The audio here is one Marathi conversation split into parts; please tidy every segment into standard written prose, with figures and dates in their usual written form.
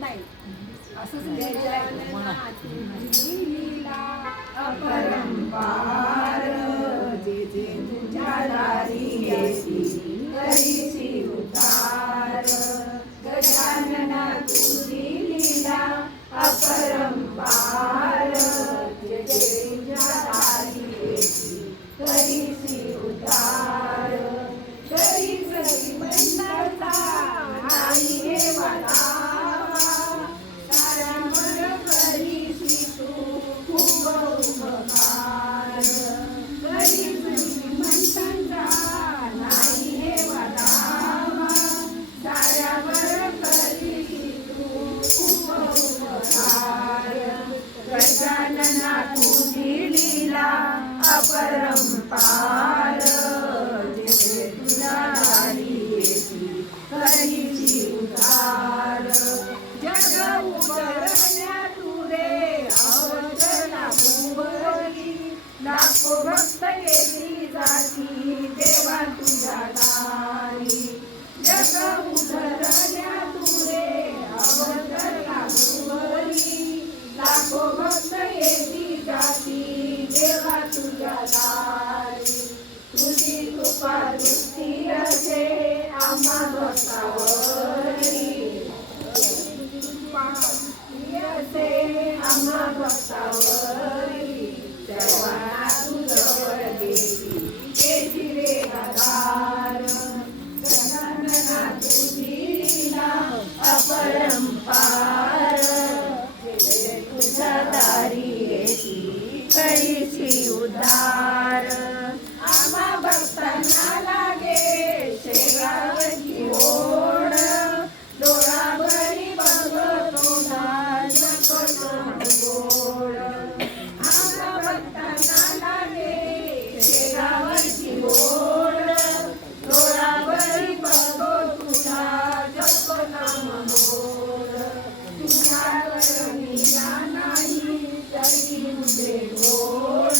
नाही असंच गजानना तुझी लीला अपरंपार जे जे तुझ्या दारी येती करीसी उद्धार गजानना तुझी लीला अपरंपार जे जे तुझ्या दारी येती करीसी उद्धार करी श्रीमंताचा नाही हे वाटावा साऱ्यावर करीसी तू खूप उपकार करी श्रीमंताचा नाही हे वाटावा साऱ्यावर करीसी तू खूप उपकार गजानना तुझी लीला अपरंपार जे तुझ्या दारी येती करीसी उद्धार जग उबरण्या तुरे अवतरला भुवरी लाखो भक्त येती जाती देवा तुझ्या दारी जग उबरण्या तुरे अवतरला भुवरी लाखो भक्त येती जाती देवा तुझ्या दारी तुझी कृपा दृष्टी असे आम्हा भक्तावरी असे आम्हा भक्तावरी तेव्हा तुझ्यावर देती रे आधार गजानना तुझी लीला अपरंपार तुझ्या दारी येती करीसी उद्धार आम्हा भक्तांना लागे शेगावची ओढ डोळाभरी बघतो गोड आम्हा भक्तांना लागे शेगावची ओढ डोळाभरी बघतो तुझा जप नाम गोड तुझ्या करणीला नाही तरी मुझे गोड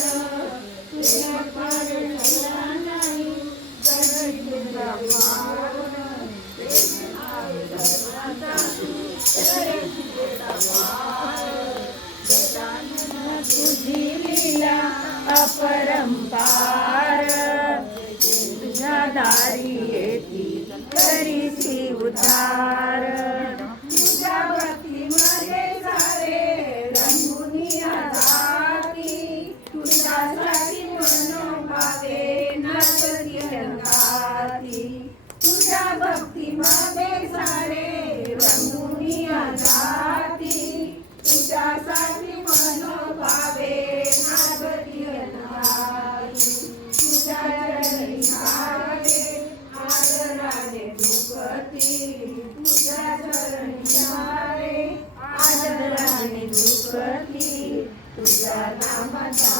तुझ्या करणीला नाही तरी तुझा वाड गजानना तुझी लीला अपरंपार तुझ्या दारी येती करीसी उद्धार तुझ्या भक्तीमध्ये सारे रंगुनिया जाती तुझ्यासाठी मनोभावे नाचती रंगाती तुझ्या भक्तीमध्ये सारे रंगुनिया जाती तुझ्यासाठी मनोभावे नाचती रंगाती तुझ्या चरणी सारे आदराने झुकती तुझ्या चरणी सारे आदराने झुकती तुझ्या नामाचा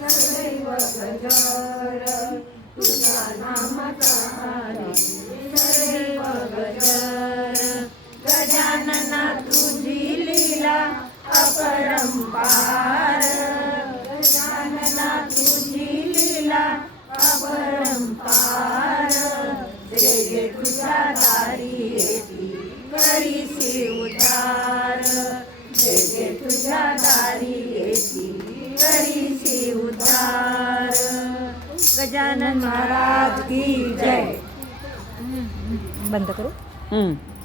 सदैव गजर तुझ्या नामाचा सदैव गजर गजानना तुझी लीला अपरंपार गजानना तुझी लीला अपरंपार जे जे तुझ्या दारी येती करीसी उद्धार जे जे तुझ्या दारी येती करीसी उद्धार गजानन महाराज की जय. बंद करू.